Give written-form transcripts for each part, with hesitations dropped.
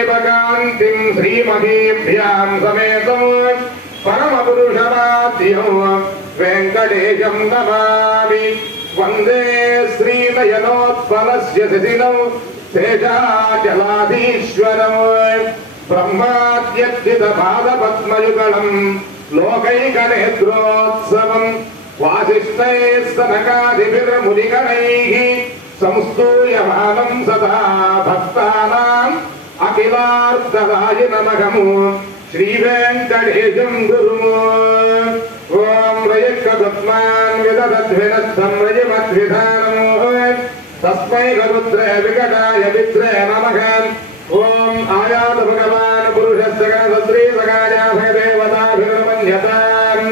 निपकान्तिं श्रीमतीभ्यां समेतं परमपुरुषमाद्यं वेङ्कटेशं नमामि वन्दे श्रीनयनोत्पलस्य शिशिनं शेषाचलाधीश्वरं ब्रह्माद्यर्चितपादपद्मयुगलं लोकैकनेत्रोत्सवं वासिष्ठैः सनकादिभिर्मुनिगणैः संस्तूयमानं सदा भक्तानाम् अखिलार्थदाय नमः श्रीवेङ्कटेशं गुरुम् ॐ रयकपद्मान् विदधद्विनद्धं रजमद्विधानम् तस्मै गरुद्रे विकटाय विद्रे नमः ॐ आयात भगवान् पुरुषस्य देवताभिर्मन्यताम्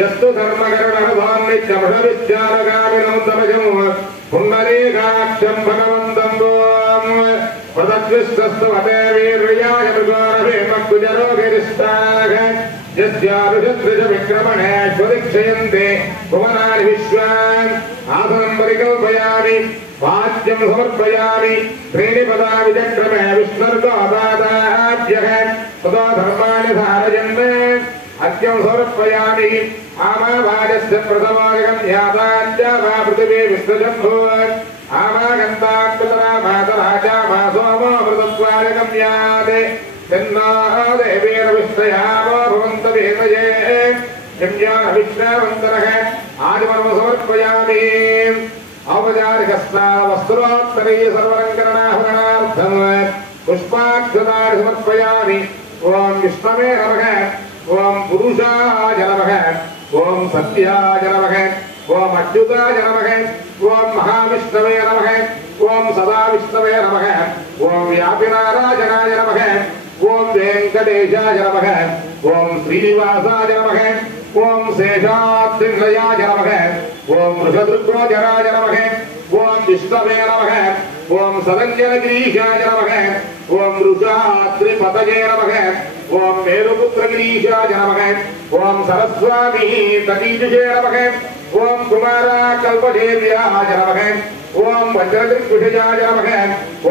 यस्तु धर्मकरणः नित्यमृषविद्यानगामिनं तमजं पुण्डरीकाक्षं भगवन्तं प्रदद्विष्टस्तु हते वीर्याय मृगोरभेमकुजरोगिरिष्टाः यस्यारुषद्विजविक्रमणेष्वदिक्षयन्ते भुवनानि विश्वान् आसनं परिकल्पयामि वाच्यं समर्पयामि त्रीणिपदा विचक्रमे विष्णुर्गोदादाद्यः तदा धर्माणि धारयन् अद्यं समर्पयामि आमावाजस्य प्रथमागं यादाद्य वा पृथिवी विश्वजम्भो आमागन्तात्तरा मातराजा मा सोमोऽमृतत्वारकं याते तन्नादेवेन विष्णयावो भवन्तवेदये यम्याविष्णवन्तरः आदिमर्म समर्पयामि औपचारिकस्नानवस्त्रोत्तरीय सर्वलङ्करणाभरणार्थं पुष्पाक्षतानि समर्पयामि ॐ विष्णवे नमः ॐ पुरुषाय नमः ॐ सत्याय नमः ॐ अच्युताय नमः ॐ महाविष्णवे नमः ॐ सदाविष्णवे नमः ॐ व्यापिनारायणाय नमः ॐ वेङ्कटेशाय नमः ॐ श्रीनिवासाय नमः ॐ शेषाद्रिनिलयाय नमः ॐ वृषदृग्गोचराय नमः ॐ विष्णवे नमः ॐ सदञ्जनगिरीशाय नमः ॐ वृषाद्रिपतये नमः ॐ मेरुपुत्रगिरीशाय नमः ॐ सरस्वामी तटीजुषे नमः ॐ कुमाराकल्पदेव्याय नमः ॐ वज्रदृग्विषयाय नमः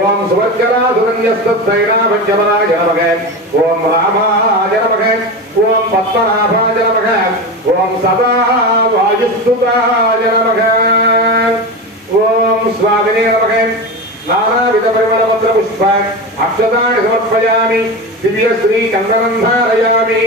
ॐ सुवर्चरासुरन्यस्तैराभञ्जमराय नमः ॐ रामाय नमः ॐ पद्मनाभाय नमः ॐ सदा वायुस्तुताय नमः ॐ स्वामिने नमः नानाविधपरिमलपत्रपुष्पाणि अक्षतानि समर्पयामि दिव्यश्रीचन्दनं धारयामि